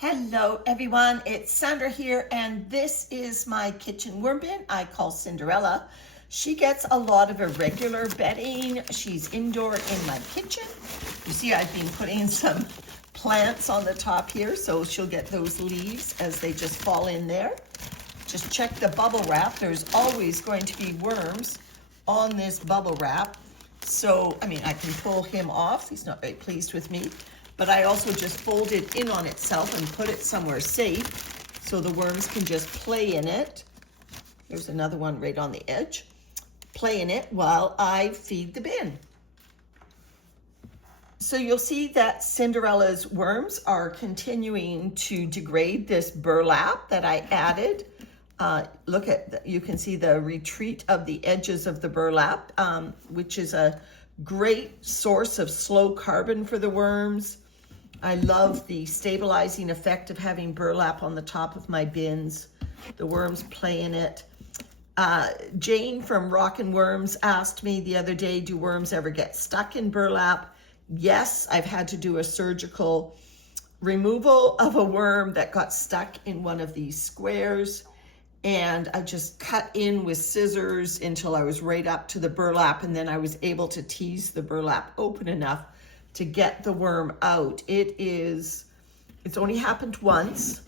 Hello everyone, it's Sandra here, and this is my kitchen worm bin I call Cinderella. She gets a lot of irregular bedding. She's indoor in my kitchen. You see I've been putting some plants on the top here, so she'll get those leaves as they just fall in there. Just check the bubble wrap. There's always going to be worms on this bubble wrap. So, I mean, I can pull him off. He's not very pleased with me. But I also just fold it in on itself and put it somewhere safe so the worms can just play in it. There's another one right on the edge. Play in it while I feed the bin. So you'll see that Cinderella's worms are continuing to degrade this burlap that I added. Look at, you can see the retreat of the edges of the burlap, which is a great source of slow carbon for the worms. I love the stabilizing effect of having burlap on the top of my bins. The worms play in it. Jane from Rockin' Worms asked me the other day, do worms ever get stuck in burlap? Yes, I've had to do a surgical removal of a worm that got stuck in one of these squares. And I just cut in with scissors until I was right up to the burlap, and then I was able to tease the burlap open enough to get the worm out. It's only happened once,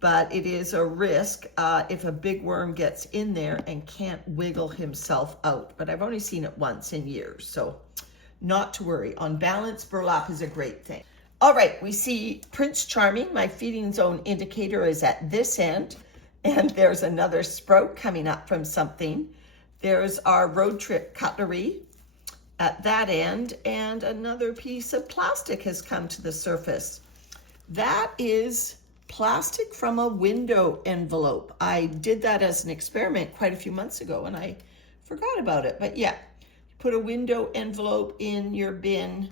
but it is a risk if a big worm gets in there and can't wiggle himself out. But I've only seen it once in years, so not to worry. On balance, burlap is a great thing. All right, we see Prince Charming. My feeding zone indicator is at this end. And there's another sprout coming up from something. There's our road trip cutlery at that end, and another piece of plastic has come to the surface. That is plastic from a window envelope. I did that as an experiment quite a few months ago and I forgot about it. But yeah, put a window envelope in your bin,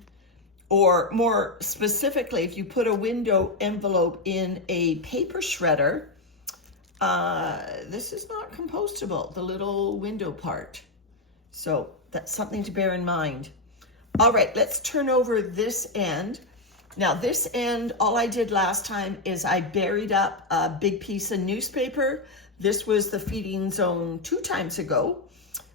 or more specifically, if you put a window envelope in a paper shredder, this is not compostable, the little window part. So that's something to bear in mind. All right, let's turn over this end. Now this end, all I did last time is I buried up a big piece of newspaper. This was the feeding zone 2 times ago.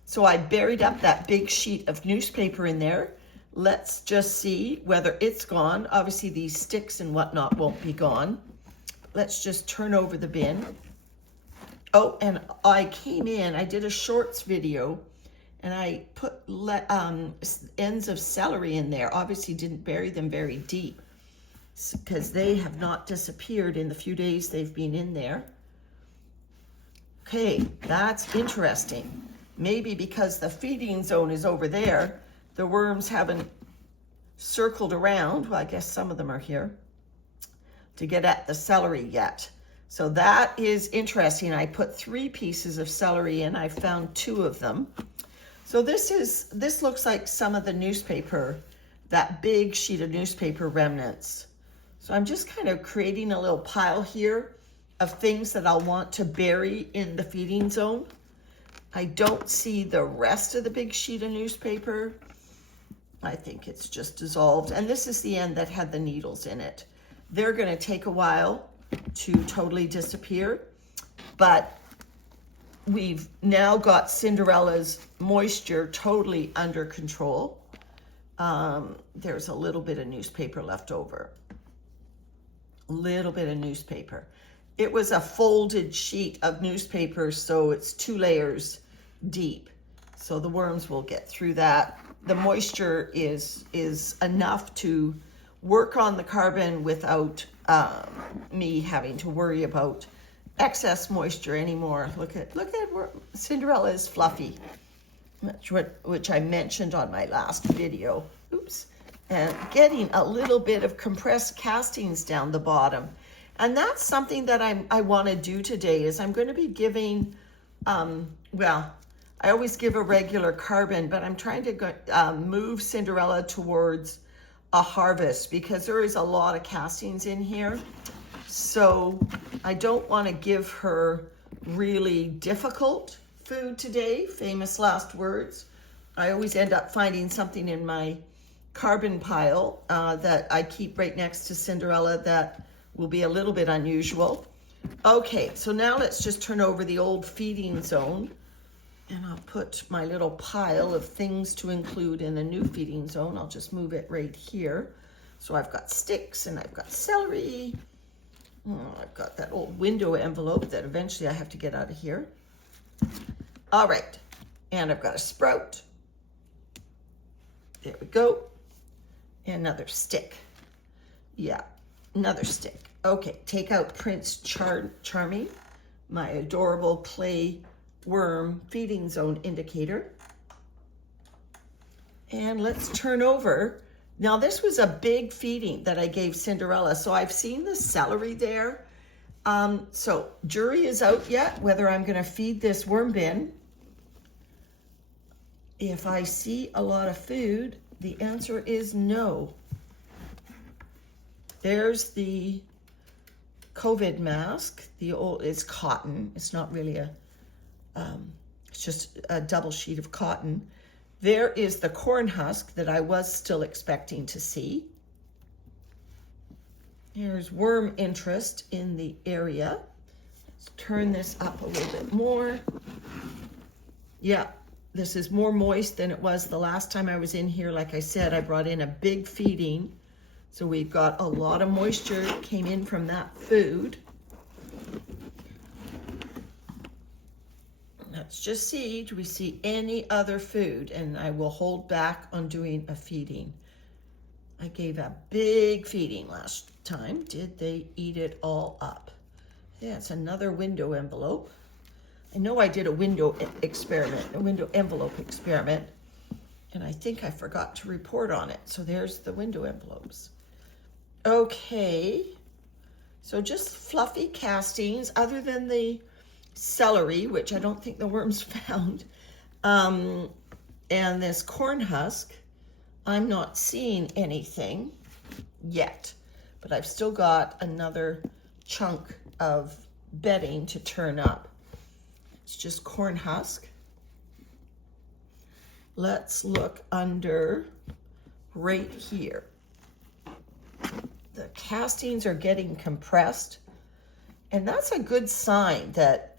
So I buried up that big sheet of newspaper in there. Let's just see whether it's gone. Obviously these sticks and whatnot won't be gone. Let's just turn over the bin. Oh, and I came in, I did a shorts video, and I put ends of celery in there. Obviously didn't bury them very deep because they have not disappeared in the few days they've been in there. Okay, that's interesting. Maybe because the feeding zone is over there, the worms haven't circled around, well, I guess some of them are here, to get at the celery yet. So that is interesting. I put 3 pieces of celery in. I found 2 of them. So this looks like some of the newspaper, that big sheet of newspaper remnants. So I'm just kind of creating a little pile here of things that I'll want to bury in the feeding zone. I don't see the rest of the big sheet of newspaper. I think it's just dissolved. And this is the end that had the needles in it. They're going to take a while to totally disappear, but we've now got Cinderella's moisture totally under control. There's a little bit of newspaper left over. A little bit of newspaper. It was a folded sheet of newspaper, so it's 2 layers deep. So the worms will get through that. The moisture is enough to work on the carbon without me having to worry about excess moisture anymore. Look at where Cinderella is fluffy, which I mentioned on my last video. Oops. And getting a little bit of compressed castings down the bottom. And that's something that I want to do today is I'm going to be giving, well, I always give a regular carbon, but I'm trying to move Cinderella towards a harvest because there is a lot of castings in here. So I don't want to give her really difficult food today, famous last words. I always end up finding something in my carbon pile that I keep right next to Cinderella that will be a little bit unusual. Okay, so now let's just turn over the old feeding zone, and I'll put my little pile of things to include in the new feeding zone. I'll just move it right here. So I've got sticks and I've got celery. Oh, I've got that old window envelope that eventually I have to get out of here. All right, and I've got a sprout. There we go. Another stick. Yeah, another stick. Okay, take out Prince Charming, my adorable clay worm feeding zone indicator. And let's turn over. Now this was a big feeding that I gave Cinderella, so I've seen the celery there. So jury is out yet whether I'm gonna feed this worm bin. If I see a lot of food, the answer is no. There's the COVID mask. The old, it's cotton. It's not really a, it's just a double sheet of cotton. There is the corn husk that I was still expecting to see. Here's worm interest in the area. Let's turn this up a little bit more. Yeah, this is more moist than it was the last time I was in here. Like I said, I brought in a big feeding. So we've got a lot of moisture came in from that food. Let's just see, do we see any other food? And I will hold back on doing a feeding. I gave a big feeding last time. Did they eat it all up? Yeah, it's another window envelope. I know I did a window experiment, a window envelope experiment, and I think I forgot to report on it. So there's the window envelopes. Okay, so just fluffy castings other than the celery, which I don't think the worms found, and this corn husk. I'm not seeing anything yet, but I've still got another chunk of bedding to turn up. It's just corn husk. Let's look under right here. The castings are getting compressed, and that's a good sign that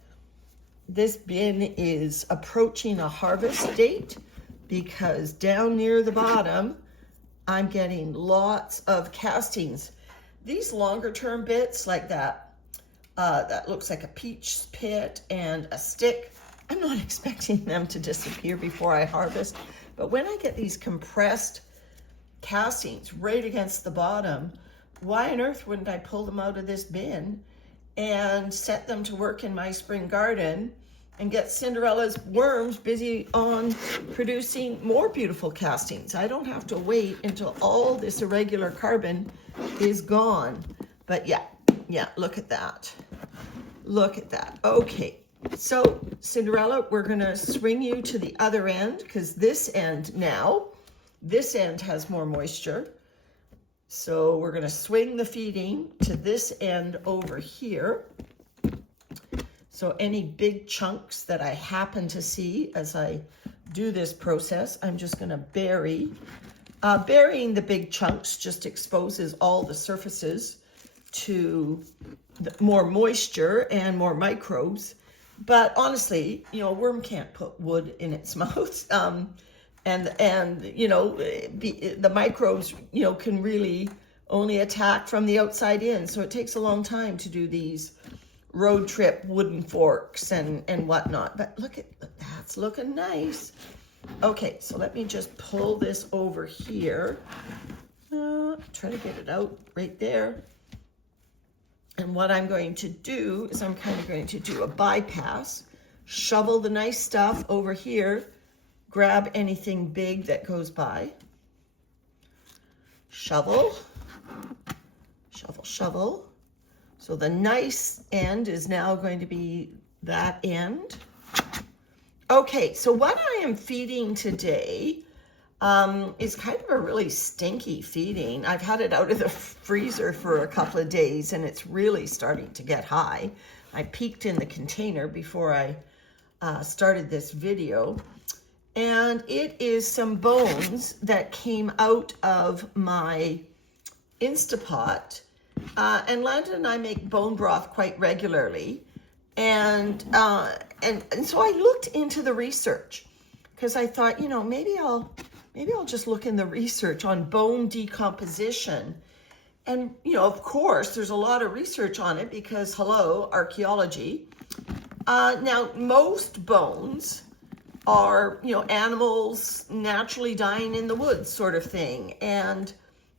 this bin is approaching a harvest date, because down near the bottom, I'm getting lots of castings. These longer term bits like that, that looks like a peach pit and a stick, I'm not expecting them to disappear before I harvest. But when I get these compressed castings right against the bottom, why on earth wouldn't I pull them out of this bin and set them to work in my spring garden and get Cinderella's worms busy on producing more beautiful castings? I don't have to wait until all this irregular carbon is gone. But yeah, look at that. Look at that. Okay, so Cinderella, we're gonna swing you to the other end, because this end has more moisture. So we're gonna swing the feeding to this end over here. So any big chunks that I happen to see as I do this process, I'm just gonna bury. Burying the big chunks just exposes all the surfaces to more moisture and more microbes. But honestly, you know, a worm can't put wood in its mouth. And you know, the microbes, you know, can really only attack from the outside in. So it takes a long time to do these road trip wooden forks and whatnot. But look at, that's looking nice. Okay, so let me just pull this over here. Try to get it out right there. And what I'm going to do is I'm kind of going to do a bypass, shovel the nice stuff over here, grab anything big that goes by. Shovel, shovel, shovel. So the nice end is now going to be that end. Okay, so what I am feeding today is kind of a really stinky feeding. I've had it out of the freezer for a couple of days and it's really starting to get high. I peeked in the container before I started this video. And it is some bones that came out of my Instapot. And Landon and I make bone broth quite regularly. And so I looked into the research because I thought, maybe I'll just look in the research on bone decomposition. And, of course, there's a lot of research on it because, hello, archaeology. Now, most bones are, animals naturally dying in the woods sort of thing. And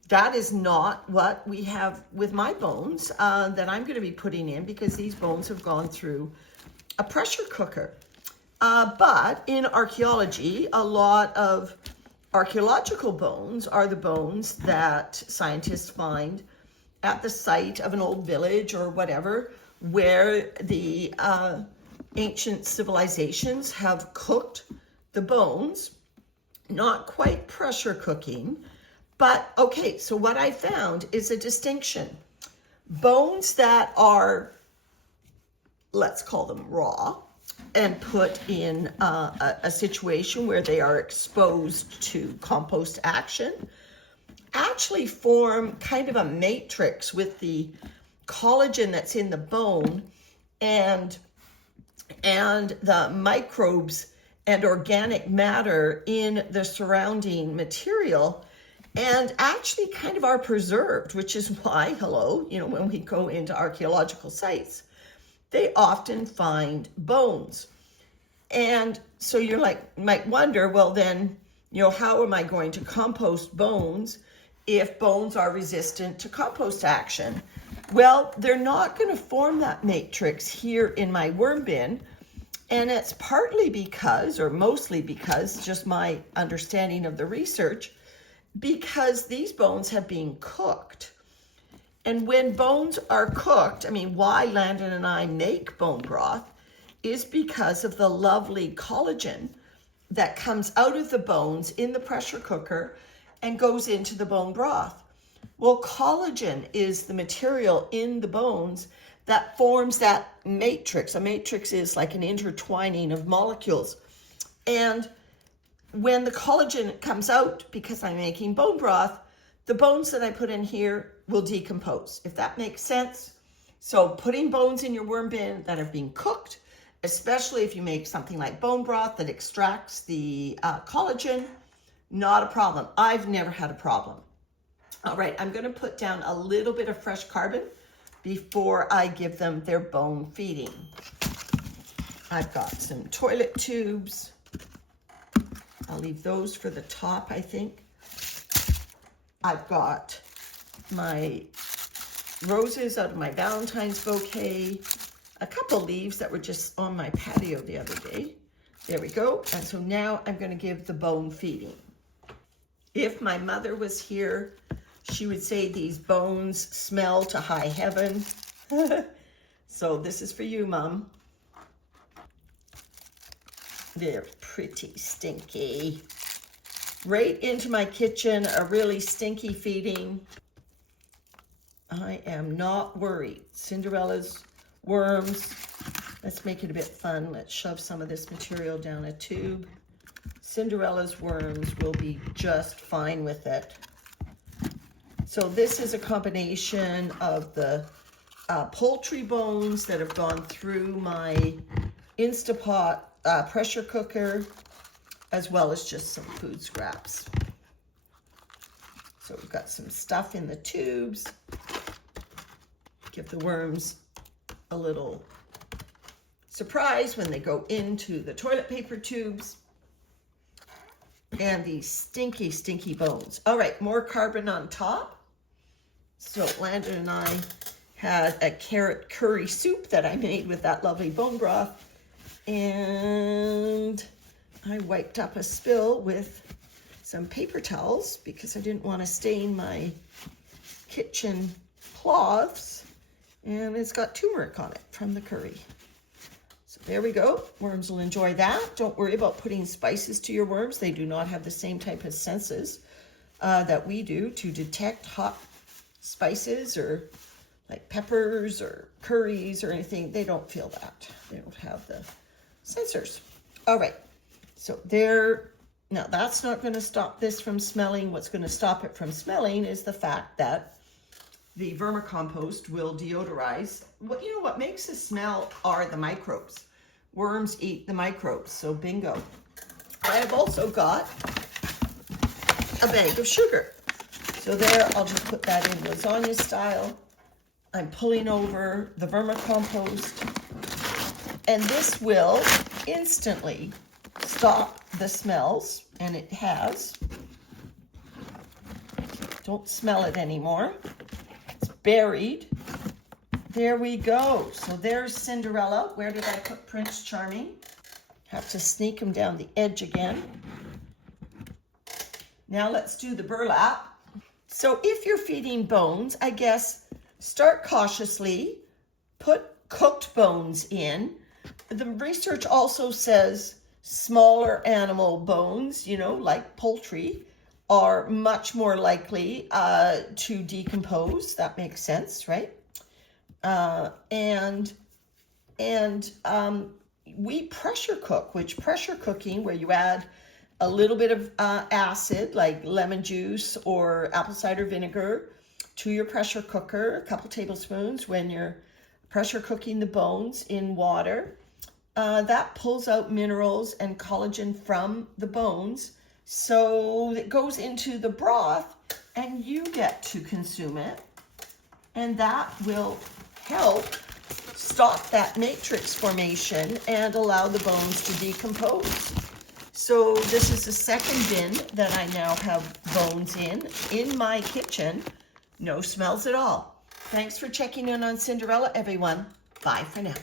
that is not what we have with my bones that I'm going to be putting in, because these bones have gone through a pressure cooker. But in archaeology, a lot of archaeological bones are the bones that scientists find at the site of an old village or whatever, where the ancient civilizations have cooked the bones, not quite pressure cooking. But okay, so what I found is a distinction. Bones that are, let's call them raw, and put in a situation where they are exposed to compost action, actually form kind of a matrix with the collagen that's in the bone and the microbes and organic matter in the surrounding material, and actually kind of are preserved, which is why, when we go into archaeological sites, they often find bones. And so you're might wonder, well then, how am I going to compost bones if bones are resistant to compost action? Well, they're not going to form that matrix here in my worm bin. And it's partly because, or mostly because, just my understanding of the research, because these bones have been cooked. And when bones are cooked, why Landon and I make bone broth is because of the lovely collagen that comes out of the bones in the pressure cooker and goes into the bone broth. Well, collagen is the material in the bones that forms that matrix. A matrix is like an intertwining of molecules. And when the collagen comes out, because I'm making bone broth, the bones that I put in here will decompose, if that makes sense. So putting bones in your worm bin that have been cooked, especially if you make something like bone broth that extracts the collagen, not a problem. I've never had a problem. All right, I'm going to put down a little bit of fresh carbon before I give them their bone feeding. I've got some toilet tubes. I'll leave those for the top, I think. I've got my roses out of my Valentine's bouquet, a couple leaves that were just on my patio the other day. There we go. And so now I'm going to give the bone feeding. If my mother was here, she would say these bones smell to high heaven. So this is for you, Mom. They're pretty stinky. Right into my kitchen, a really stinky feeding. I am not worried. Cinderella's worms. Let's make it a bit fun. Let's shove some of this material down a tube. Cinderella's worms will be just fine with it. So this is a combination of the poultry bones that have gone through my Instapot pressure cooker, as well as just some food scraps. So we've got some stuff in the tubes. Give the worms a little surprise when they go into the toilet paper tubes. And these stinky, stinky bones. All right, more carbon on top. So Landon and I had a carrot curry soup that I made with that lovely bone broth. And I wiped up a spill with some paper towels because I didn't want to stain my kitchen cloths. And it's got turmeric on it from the curry. So there we go. Worms will enjoy that. Don't worry about putting spices to your worms. They do not have the same type of senses that we do to detect hot spices or like peppers or curries or anything. They don't feel that. They don't have the sensors. All right. So there, now that's not going to stop this from smelling. What's going to stop it from smelling is the fact that the vermicompost will deodorize. What makes the smell are the microbes. Worms eat the microbes, so bingo. I have also got a bag of sugar. So there, I'll just put that in lasagna style. I'm pulling over the vermicompost, and this will instantly stop the smells, and it has. Don't smell it anymore. It's buried. There we go. So there's Cinderella. Where did I put Prince Charming? Have to sneak him down the edge again. Now let's do the burlap. So if you're feeding bones, I guess start cautiously, put cooked bones in. The research also says smaller animal bones, like poultry, are much more likely to decompose. That makes sense, right? We pressure cook, which pressure cooking, where you add a little bit of acid, like lemon juice or apple cider vinegar, to your pressure cooker, a couple tablespoons when you're pressure cooking the bones in water. That pulls out minerals and collagen from the bones, so it goes into the broth and you get to consume it, and that will help stop that matrix formation and allow the bones to decompose. So this is the second bin that I now have bones in my kitchen. No smells at all. Thanks for checking in on Cinderella, everyone. Bye for now.